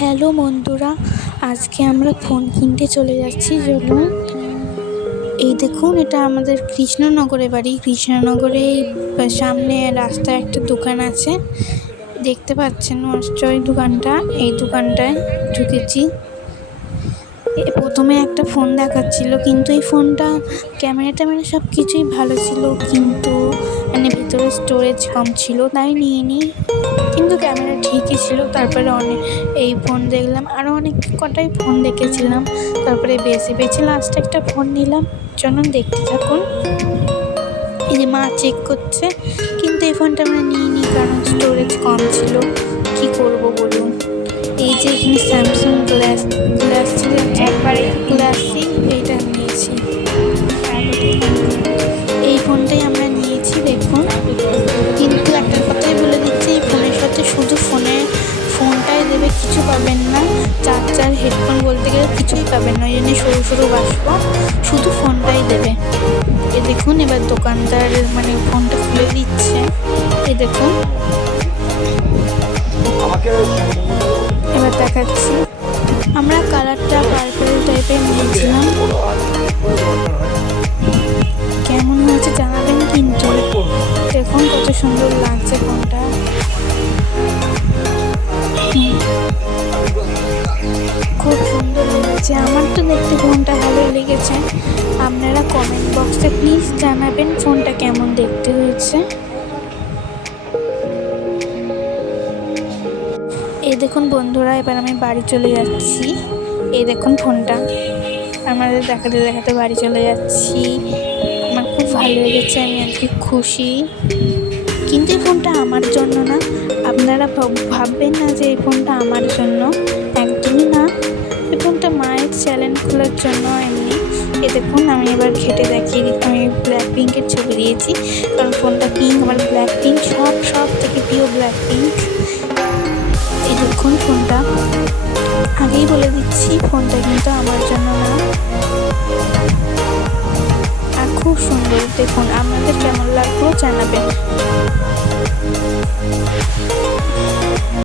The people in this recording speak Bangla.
হ্যালো বন্ধুরা, আজকে আমরা ফোন কিনতে চলে যাচ্ছি। চলুন, এই দেখুন, এটা আমাদের কৃষ্ণনগরে বাড়ি। কৃষ্ণনগরে সামনে রাস্তায় একটা দোকান আছে, দেখতে পাচ্ছেন নিশ্চয়ই দোকানটা। এই দোকানটায় ঢুকেছি। প্রথমে একটা ফোন দেখাচ্ছিল, কিন্তু এই ফোনটা ক্যামেরা সব কিছুই ভালো ছিল, কিন্তু ভিতরে স্টোরেজ কম ছিল, তাই নিইনি। কিন্তু ক্যামেরা ঠিকই ছিল। তারপরে এই ফোন দেখলাম, আরও অনেক কটাই ফোন দেখেছিলাম, তারপরে বেছে লাস্টে একটা ফোন নিলাম। চলুন দেখতে থাকুন। এই যে মা চেক করছে, কিন্তু এই ফোনটা আমরা নিইনি, কারণ স্টোরেজ কম ছিল। কি করব বলুন। এই যে এখানে স্যামসাং গ্লাস ছিল, একবারে ক্লাসিক, এইটা নিয়েছি। এই ফোনটাই আমরা নিয়েছি, দেখুন। কিন্তু একটা কথাই বলে দিচ্ছি, এই ফোনের সাথে শুধু ফোনটাই দেবে, কিছু পাবেন না। চার্জার, হেডফোন বলতে গেলে কিছুই পাবেন না। ওই জন্য সরু বাসবো, শুধু ফোনটাই দেবে। এ দেখুন, এবার দোকানদার ফোনটা খুলে দিচ্ছে। এ দেখুন, এবার দেখাচ্ছি। আমরা কালারটা পার্পল টাইপের নিয়েছিলাম। কেমন হয়েছে জানাবেন কিন্তু। দেখুন কত সুন্দর লাগছে ফোনটা। খুব সুন্দর লেগেছে, আমার তো দেখতে ফোনটা ভালো লেগেছে। আপনারা কমেন্ট বক্সে প্লিজ জানাবেন ফোনটা কেমন দেখতে হয়েছে। এই দেখুন বন্ধুরা, এবার আমি বাড়ি চলে যাচ্ছি। এই দেখুন ফোনটা আমাদের দেখাতে বাড়ি চলে যাচ্ছি। আমার খুব ভালো লেগেছে, আমি আজকে খুশি। কিন্তু এই ফোনটা আমার জন্য না, আপনারা ভাববেন না যে এই ফোনটা আমার জন্য, একদমই না। এই ফোনটা মায়ের চ্যানেল খোলার জন্য এমনি। এ দেখুন, আমি এবার ঘেটে দেখিয়ে দিই। আমি ব্ল্যাক পিঙ্কের ছবি দিয়েছি, কারণ ফোনটা পিঙ্ক, আমার ব্ল্যাক পিঙ্ক সব থেকে প্রিয় ব্ল্যাক পিঙ্ক। এই দেখুন ফোনটা, আগেই বলে দিচ্ছি ফোনটা কিন্তু আমার জন্য না। আর খুব সুন্দর, দেখুন। আপনাদের কেমন লাগলো জানাবেন।